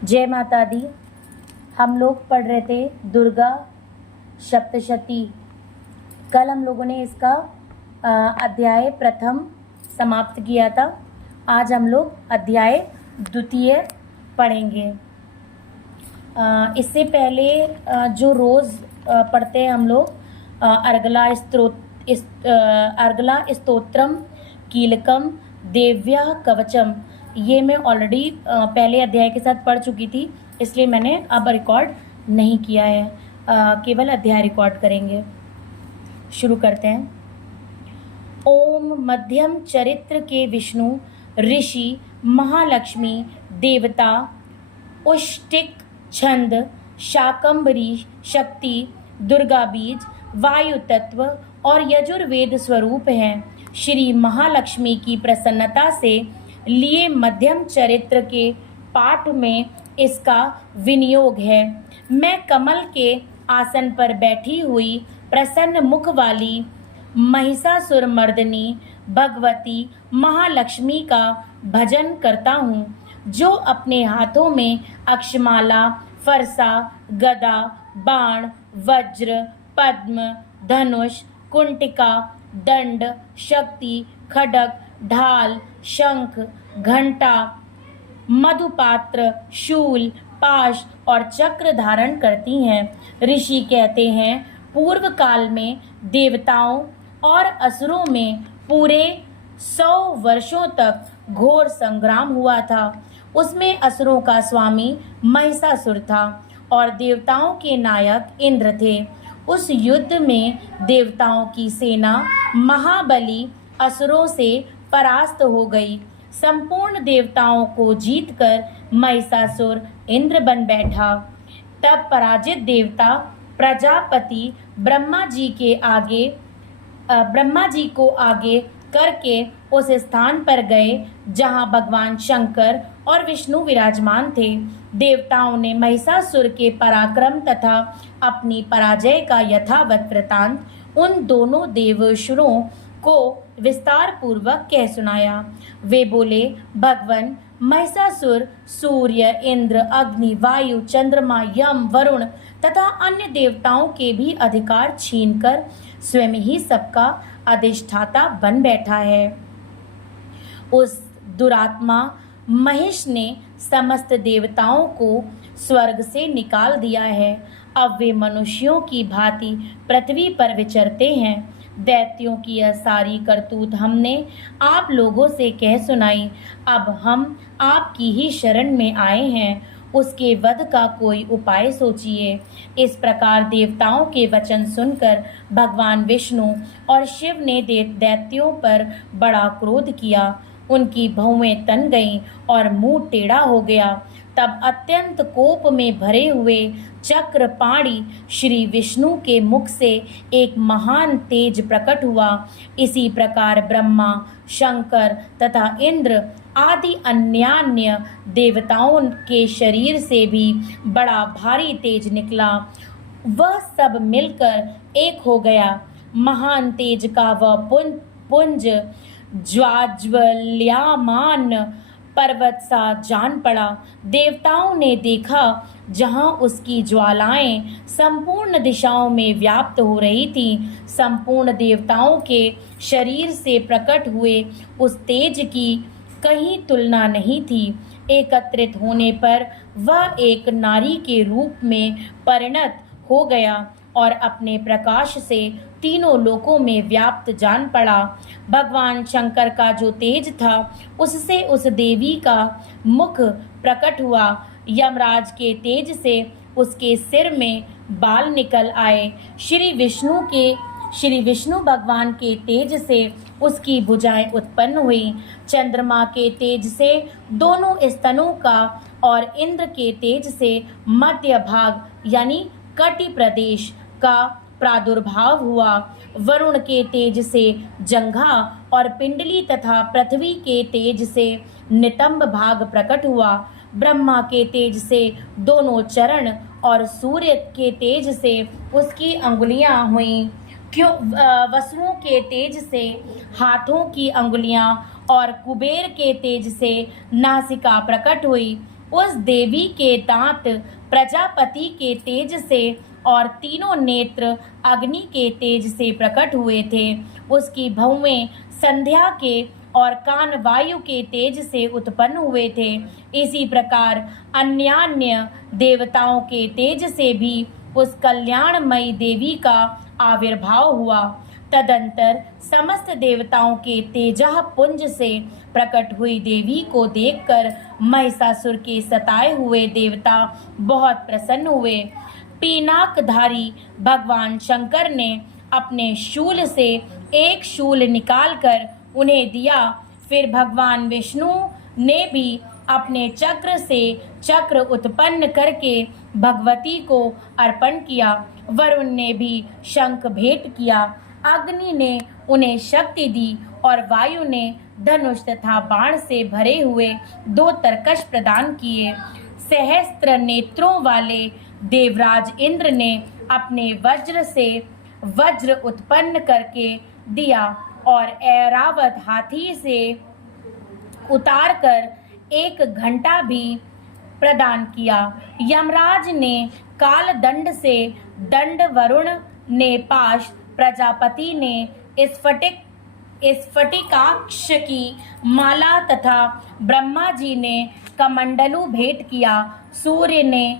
जय माता दी। हम लोग पढ़ रहे थे दुर्गा सप्तशती। कल हम लोगों ने इसका अध्याय प्रथम समाप्त किया था। आज हम लोग अध्याय द्वितीय पढ़ेंगे। इससे पहले जो रोज़ पढ़ते हैं हम लोग अर्गला स्तोत्रम कीलकम देव्या कवचम, ये मैं ऑलरेडी पहले अध्याय के साथ पढ़ चुकी थी, इसलिए मैंने अब रिकॉर्ड नहीं किया है, केवल अध्याय रिकॉर्ड करेंगे। शुरू करते हैं। ओम मध्यम चरित्र के विष्णु, ऋषि, महालक्ष्मी, देवता, उष्टिक, छंद, शाकंभरी, शक्ति, दुर्गा बीज, वायु तत्व और यजुर्वेद स्वरूप हैं। श्री महालक्ष्मी की प्रसन्नता से लिए मध्यम चरित्र के पाठ में इसका विनियोग है। मैं कमल के आसन पर बैठी हुई प्रसन्न मुख वाली महिषासुर मर्दिनी भगवती महालक्ष्मी का भजन करता हूँ, जो अपने हाथों में अक्षमाला, फरसा, गदा, बाण, वज्र, पद्म, धनुष, कुंटिका, दंड, शक्ति, खड्ग, ढाल, शंख, घंटा, मधुपात्र, शूल, पाश और चक्र धारण करती हैं। ऋषि कहते हैं, पूर्व काल में देवताओं और असुरों में पूरे 100 वर्षों तक घोर संग्राम हुआ था। उसमें असुरों का स्वामी महिषासुर था और देवताओं के नायक इंद्र थे। उस युद्ध में देवताओं की सेना महाबली असुरों से परास्त हो गई। संपूर्ण देवताओं को जीतकर महिषासुर इंद्र बन बैठा। तब पराजित देवता प्रजापति ब्रह्मा जी को आगे करके उस स्थान पर गए जहां भगवान शंकर और विष्णु विराजमान थे। देवताओं ने महिषासुर के पराक्रम तथा अपनी पराजय का यथावत वृतांत उन दोनों देवासुरों को विस्तार पूर्वक कह सुनाया। वे बोले, भगवान महिषासुर सूर्य, इंद्र, अग्नि, वायु, चंद्रमा, यम, वरुण तथा अन्य देवताओं के भी अधिकार छीनकर स्वयं ही सबका अधिष्ठाता बन बैठा है। उस दुरात्मा महिष ने समस्त देवताओं को स्वर्ग से निकाल दिया है। अब वे मनुष्यों की भांति पृथ्वी पर विचरते हैं। दैत्यों की यह सारी करतूत हमने आप लोगों से कह सुनाई। अब हम आपकी ही शरण में आए हैं, उसके वध का कोई उपाय सोचिए। इस प्रकार देवताओं के वचन सुनकर भगवान विष्णु और शिव ने दैत्यों पर बड़ा क्रोध किया। उनकी भौहें तन गईं और मुंह टेढ़ा हो गया। तब अत्यंत कोप में भरे हुए चक्रपाणी श्री विष्णु के मुख से एक महान तेज प्रकट हुआ। इसी प्रकार ब्रह्मा, शंकर तथा इंद्र आदि अन्यान्य देवताओं के शरीर से भी बड़ा भारी तेज निकला। वह सब मिलकर एक हो गया। महान तेज का वह पुंज ज्वाज्वल्यमान पर्वत सा जान पड़ा। देवताओं ने देखा, जहां उसकी ज्वालाएं संपूर्ण दिशाओं में व्याप्त हो रही थीं, संपूर्ण देवताओं के शरीर से प्रकट हुए उस तेज की कहीं तुलना नहीं थी। एकत्रित होने पर वह एक नारी के रूप में परिणत हो गया और अपने प्रकाश से तीनों लोकों में व्याप्त जान पड़ा। भगवान शंकर का जो तेज था, उससे उस देवी का मुख प्रकट हुआ। यमराज के तेज से उसके सिर में बाल निकल आए। श्री विष्णु भगवान के तेज से उसकी भुजाएं उत्पन्न हुई। चंद्रमा के तेज से दोनों स्तनों का और इंद्र के तेज से मध्य भाग यानी कटि प्रदेश का प्रादुर्भाव हुआ। वरुण के तेज से जंघा और पिंडली तथा पृथ्वी के तेज से नितंब भाग प्रकट हुआ। ब्रह्मा के तेज से दोनों चरण और सूर्य के तेज से उसकी अंगुलियां हुईं। वसुओं के तेज से हाथों की अंगुलियां और कुबेर के तेज से नासिका प्रकट हुई। उस देवी के दांत प्रजापति के तेज से और तीनों नेत्र अग्नि के तेज से प्रकट हुए थे। उसकी भौवें संध्या के और कान वायु के तेज से उत्पन्न हुए थे। इसी प्रकार अन्यान्य देवताओं के तेज से भी उस कल्याणमयी देवी का आविर्भाव हुआ। तदंतर समस्त देवताओं के तेजः पुंज से प्रकट हुई देवी को देखकर महिषासुर के सताए हुए देवता बहुत प्रसन्न हुए। पीनाकधारी भगवान शंकर ने अपने शूल से एक शूल निकालकर उन्हें दिया। फिर भगवान विष्णु ने भी अपने चक्र से चक्र उत्पन्न करके भगवती को अर्पण किया। वरुण ने भी शंख भेंट किया। अग्नि ने उन्हें शक्ति दी और वायु ने धनुष तथा बाण से भरे हुए 2 तरकश प्रदान किए। सहस्त्र नेत्रों वाले देवराज इंद्र ने अपने वज्र से वज्र उत्पन्न करके दिया और ऐरावत हाथी से उतारकर 1 घंटा भी प्रदान किया। यमराज ने काल दंड से दंड, वरुण ने पाश, प्रजापति ने स्फटिकाक्ष की माला तथा ब्रह्मा जी ने कमंडलू भेंट किया। सूर्य ने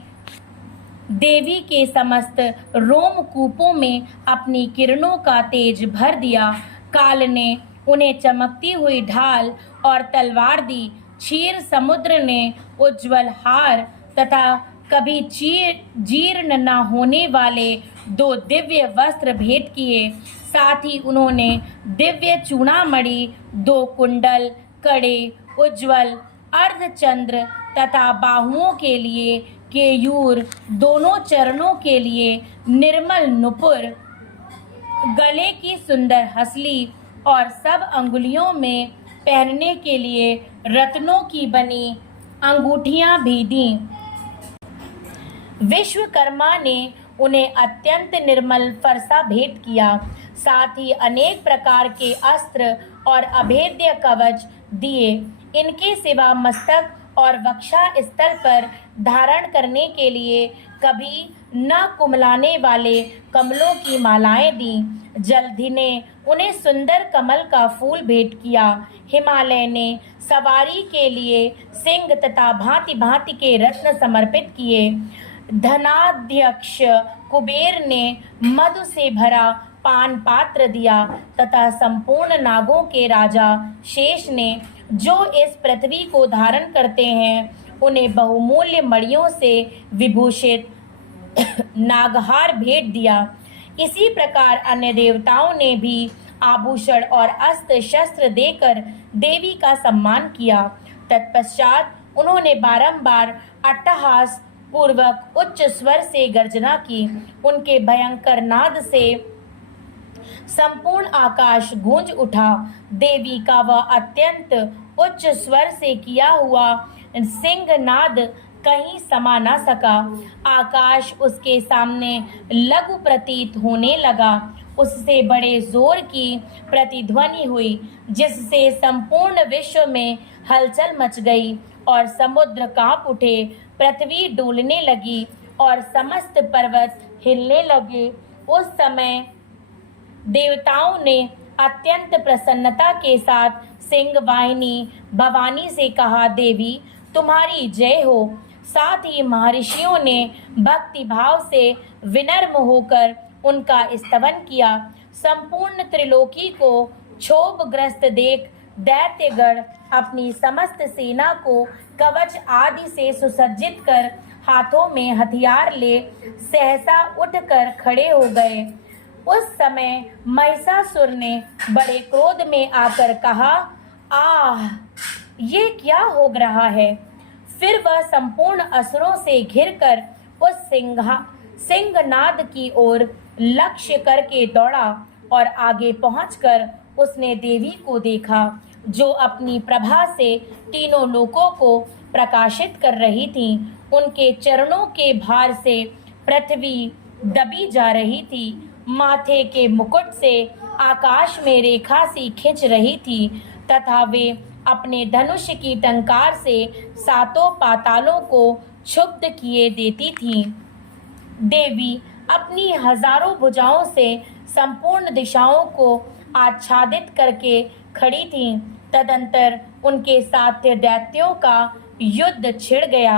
देवी के समस्त रोमकूपों में अपनी किरणों का तेज भर दिया। काल ने उन्हें चमकती हुई ढाल और तलवार दी। क्षीर समुद्र ने उज्ज्वल हार तथा कभी जीर्ण न होने वाले 2 दिव्य वस्त्र भेंट किए। साथ ही उन्होंने दिव्य चूड़ामणि, 2 कुंडल, कड़े, उज्ज्वल अर्धचंद्र तथा बाहुओं के लिए केयूर, दोनों चरणों के लिए निर्मल नुपुर, गले की सुंदर हसली और सब अंगुलियों में पहनने के लिए रत्नों की बनी अंगूठियां भी दी। विश्वकर्मा ने उन्हें अत्यंत निर्मल फरसा भेंट किया। साथ ही अनेक प्रकार के अस्त्र और अभेद्य कवच दिए। इनके सिवा मस्तक और वक्षा स्थल पर धारण करने के लिए कभी न कुमलाने वाले कमलों की मालाएं दी। जलधि ने उन्हें सुंदर कमल का फूल भेंट किया। हिमालय ने सवारी के लिए सिंह तथा भांति भांति के रत्न समर्पित किए। धनाध्यक्ष कुबेर ने मधु से भरा पान पात्र दिया तथा संपूर्ण नागों के राजा शेष ने, जो इस पृथ्वी को धारण करते हैं, उन्हें बहुमूल्य मणियों से विभूषित नागहार भेंट दिया। इसी प्रकार अन्य देवताओं ने भी आभूषण और अस्त्र शस्त्र देकर देवी का सम्मान किया। तत्पश्चात उन्होंने बारंबार अट्टहास पूर्वक उच्च स्वर से गर्जना की। उनके भयंकर नाद से संपूर्ण आकाश गूंज उठा। देवी का वह अत्यंत उच्च स्वर से किया हुआ सिंहनाद कहीं समा न सका। आकाश उसके सामने लघु प्रतीत होने लगा। उससे बड़े जोर की प्रतिध्वनि हुई, जिससे संपूर्ण विश्व में हलचल मच गई और समुद्र कांप उठे, पृथ्वी डोलने लगी और समस्त पर्वत हिलने लगे। उस समय देवताओं ने अत्यंत प्रसन्नता के साथ सिंह वाहिनी भवानी से कहा, देवी तुम्हारी जय हो। साथ ही महर्षियों ने भक्ति भाव से विनम्र होकर उनका स्तवन किया। संपूर्ण त्रिलोकी को क्षोभग्रस्त देख दैत्यगण अपनी समस्त सेना को कवच आदि से सुसज्जित कर हाथों में हथियार ले सहसा उठकर खड़े हो गए। उस समय महिषासुर ने बड़े क्रोध में आकर कहा, आह, ये क्या हो रहा है। फिर वह संपूर्ण असुरों से घिरकर उस सिंहनाद की ओर लक्ष्य करके दौड़ा और आगे पहुंचकर उसने देवी को देखा, जो अपनी प्रभा से तीनों लोकों को प्रकाशित कर रही थी। उनके चरणों के भार से पृथ्वी दबी जा रही थी। माथे के मुकुट से आकाश में रेखा सी खिंच रही थी तथा वे अपने धनुष की टंकार से सातों पातालों को क्षुब्ध किए देती थीं। देवी अपनी हजारों भुजाओं से संपूर्ण दिशाओं को आच्छादित करके खड़ी थीं। तदंतर उनके साथ दैत्यों का युद्ध छिड़ गया।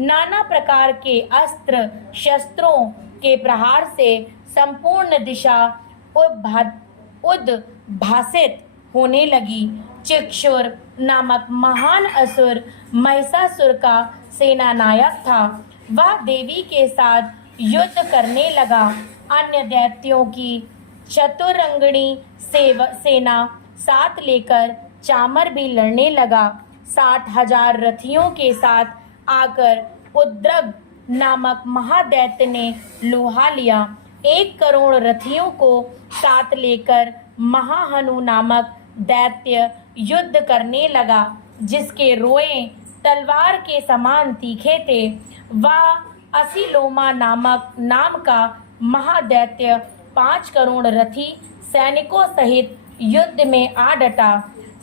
नाना प्रकार के अस्त्र शस्त्रों के प्रहार से संपूर्ण दिशा उद्भासित होने लगी। चिक्षुर नामक महान असुर महिषासुर का सेनानायक था। वह देवी के साथ युद्ध करने लगा। अन्य दैत्यों की चतुरंगणी सेना साथ लेकर चामर भी लड़ने लगा। 60,000 रथियों के साथ आकर उद्रग नामक महादैत्य ने लोहा लिया। 1 करोड़ रथियों को साथ लेकर महाहनु नामक दैत्य युद्ध करने लगा, जिसके रोए तलवार के समान तीखे थे। वह असीलोमा नाम का महादैत्य 5 करोड़ रथी सैनिकों सहित युद्ध में आ डटा।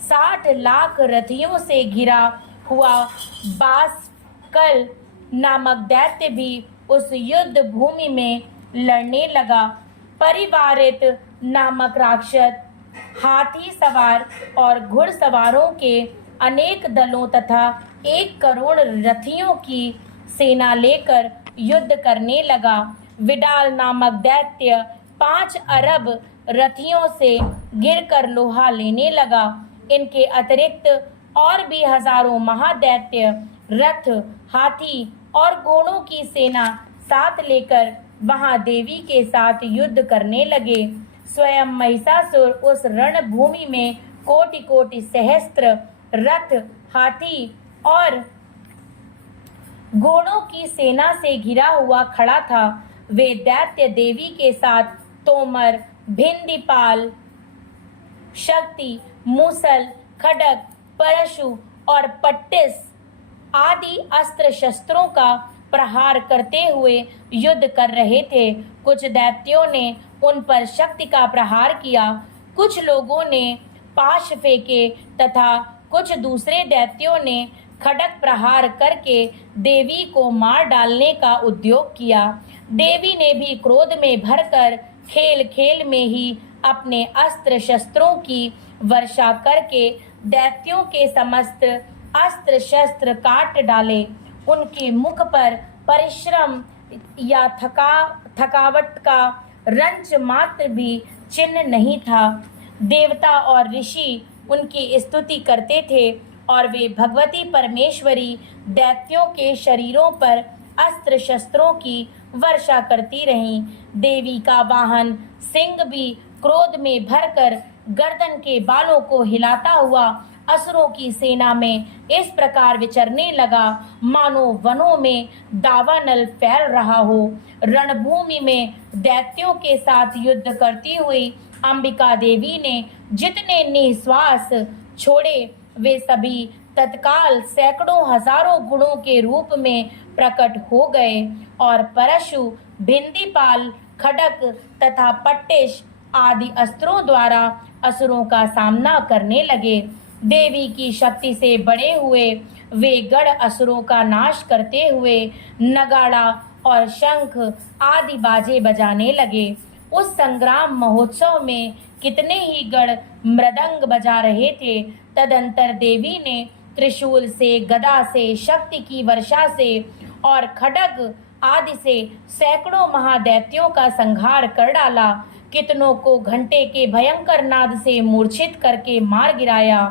60 लाख रथियों से घिरा हुआ बासकल नामक दैत्य भी उस युद्ध भूमि में लड़ने लगा। परिवारित नामक राक्षस हाथी सवार और घुड़सवारों के अनेक दलों तथा 1 करोड़ रथियों की सेना लेकर युद्ध करने लगा। विडाल नामक दैत्य 5 अरब रथियों से गिरकर लोहा लेने लगा। इनके अतिरिक्त और भी हजारों महादैत्य रथ, हाथी और घोड़ों की सेना साथ लेकर वहां देवी के साथ युद्ध करने लगे। स्वयं महिषासुर उस रणभूमि में कोटि कोटि सहस्त्र रथ, हाथी और घोड़ों की सेना से घिरा हुआ खड़ा था। वे दैत्य देवी के साथ तोमर, भिंदीपाल, शक्ति, मूसल, खड्ग, परशु और पट्टिस आदि अस्त्र शस्त्रों का प्रहार करते हुए युद्ध कर रहे थे। कुछ दैत्यों ने उन पर शक्ति का प्रहार किया, कुछ लोगों ने पाश फेंके तथा कुछ दूसरे दैत्यों ने खड्ग प्रहार करके देवी को मार डालने का उद्योग किया। देवी ने भी क्रोध में भरकर खेल खेल में ही अपने अस्त्र शस्त्रों की वर्षा करके दैत्यों के समस्त अस्त्र शस्त्र काट डाले। उनके मुख पर परिश्रम या थकावट का रंच मात्र भी चिन्ह नहीं था। देवता और ऋषि उनकी स्तुति करते थे और वे भगवती परमेश्वरी दैत्यों के शरीरों पर अस्त्र शस्त्रों की वर्षा करती रहीं। देवी का वाहन सिंह भी क्रोध में भरकर गर्दन के बालों को हिलाता हुआ असुरों की सेना में इस प्रकार विचरने लगा, मानो वनों में दावानल फैल रहा हो। रणभूमि में दैत्यों के साथ युद्ध करती हुई अंबिका देवी ने जितने निश्वास छोड़े वे सभी तत्काल सैकड़ों हजारों गुणों के रूप में प्रकट हो गए और परशु, भिंदीपाल, खड्ग तथा पट्टिश आदि अस्त्रों द्वारा असुरों का सामना करने लगे। देवी की शक्ति से बड़े हुए वे गढ़ असुरों का नाश करते हुए नगाड़ा और शंख आदि बाजे बजाने लगे। उस संग्राम महोत्सव में कितने ही गढ़ मृदंग बजा रहे थे। तदंतर देवी ने त्रिशूल से, गदा से, शक्ति की वर्षा से और खड्ग आदि से सैकड़ों महादैत्यों का संहार कर डाला। कितनों को घंटे के भयंकर नाद से मूर्छित करके मार गिराया।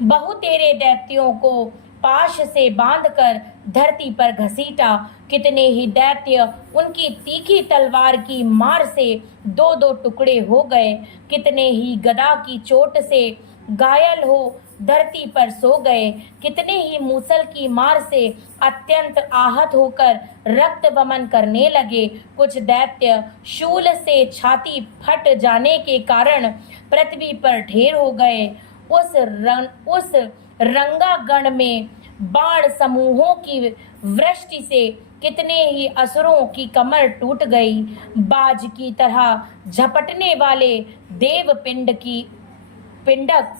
बहुतेरे दैत्यों को पाश से बांधकर धरती पर घसीटा। कितने ही दैत्य उनकी तीखी तलवार की मार से 2-2 टुकड़े हो गए। कितने ही गदा की चोट से घायल हो धरती पर सो गए। कितने ही मूसल की मार से अत्यंत आहत होकर रक्त वमन करने लगे। कुछ दैत्य शूल से छाती फट जाने के कारण पृथ्वी पर ढेर हो गए। उस रंगागण में बाण समूहों की वृष्टि से कितने ही असुरों की कमर टूट गई। बाज की तरह झपटने वाले देव पिंडक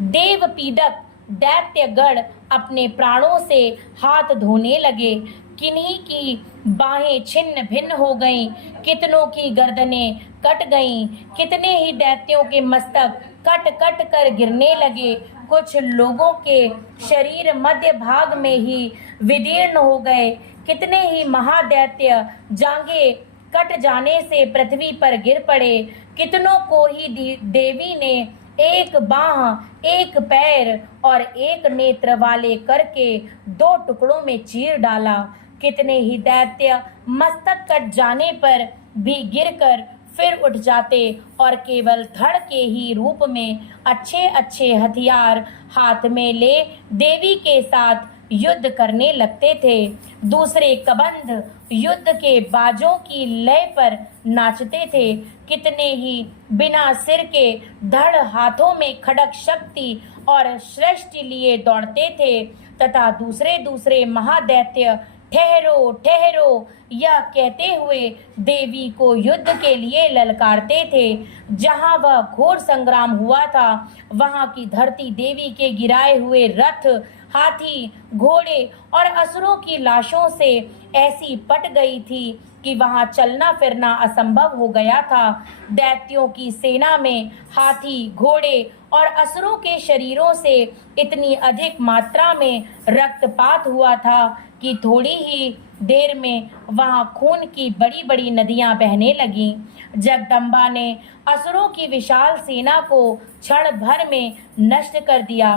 देव पीड़क दैत्यगण अपने प्राणों से हाथ धोने लगे। किन्हीं की बाहें छिन्न भिन्न हो गईं, कितनों की गर्दनें कट गईं, कितने ही दैत्यों के मस्तक कट कट कर गिरने लगे। कुछ लोगों के शरीर मध्य भाग में ही विदीर्ण हो गए। कितने ही महादैत्य जांघें कट जाने से पृथ्वी पर गिर पड़े। कितनों को ही देवी ने एक बाह, एक पैर और एक नेत्र वाले करके 2 टुकड़ों में चीर डाला। कितने ही दैत्य मस्तक कट जाने पर भी गिरकर फिर उठ जाते और केवल धड़ के ही रूप में अच्छे अच्छे हथियार हाथ में ले देवी के साथ युद्ध करने लगते थे। दूसरे कबंध युद्ध के बाजों की लय पर नाचते थे। कितने ही बिना सिर के धड़ हाथों में खड़ग शक्ति और सृष्टि लिए दौड़ते थे तथा दूसरे दूसरे महादैत्य ठहरो ठहरो यह कहते हुए देवी को युद्ध के लिए ललकारते थे। जहां वह घोर संग्राम हुआ था वहां की धरती देवी के गिराए हुए रथ, हाथी, घोड़े और असुरों की लाशों से ऐसी पट गई थी कि वहां चलना फिरना असंभव हो गया था। दैत्यों की सेना में हाथी, घोड़े और असुरों के शरीरों से इतनी अधिक मात्रा में रक्तपात हुआ था कि थोड़ी ही देर में वहां खून की बड़ी बड़ी नदियां बहने लगीं। जगदम्बा ने असुरों की विशाल सेना को क्षण भर में नष्ट कर दिया।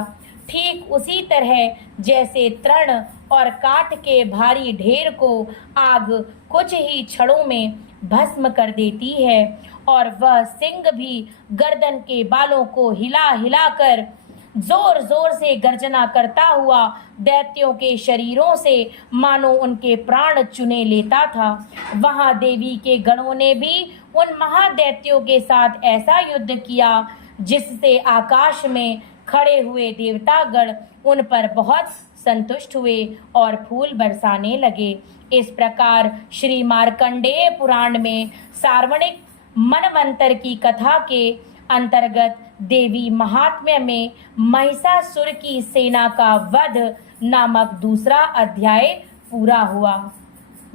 ठीक उसी तरह जैसे तृण और काठ के भारी ढेर को आग कुछ ही क्षणों में भस्म कर देती है और वह सिंह भी गर्दन के बालों को हिला हिला कर जोर जोर से गर्जना करता हुआ दैत्यों के शरीरों से मानो उनके प्राण चुने लेता था। वहां देवी के गणों ने भी उन महादैत्यों के साथ ऐसा युद्ध किया जिससे आकाश में खड़े हुए देवतागण उन पर बहुत संतुष्ट हुए और फूल बरसाने लगे। इस प्रकार श्री मार्कंडेय पुराण में सार्वणिक मनवंतर की कथा के अंतर्गत देवी महात्म्य में महिषासुर की सेना का वध नामक दूसरा अध्याय पूरा हुआ।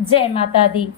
जय माता दी।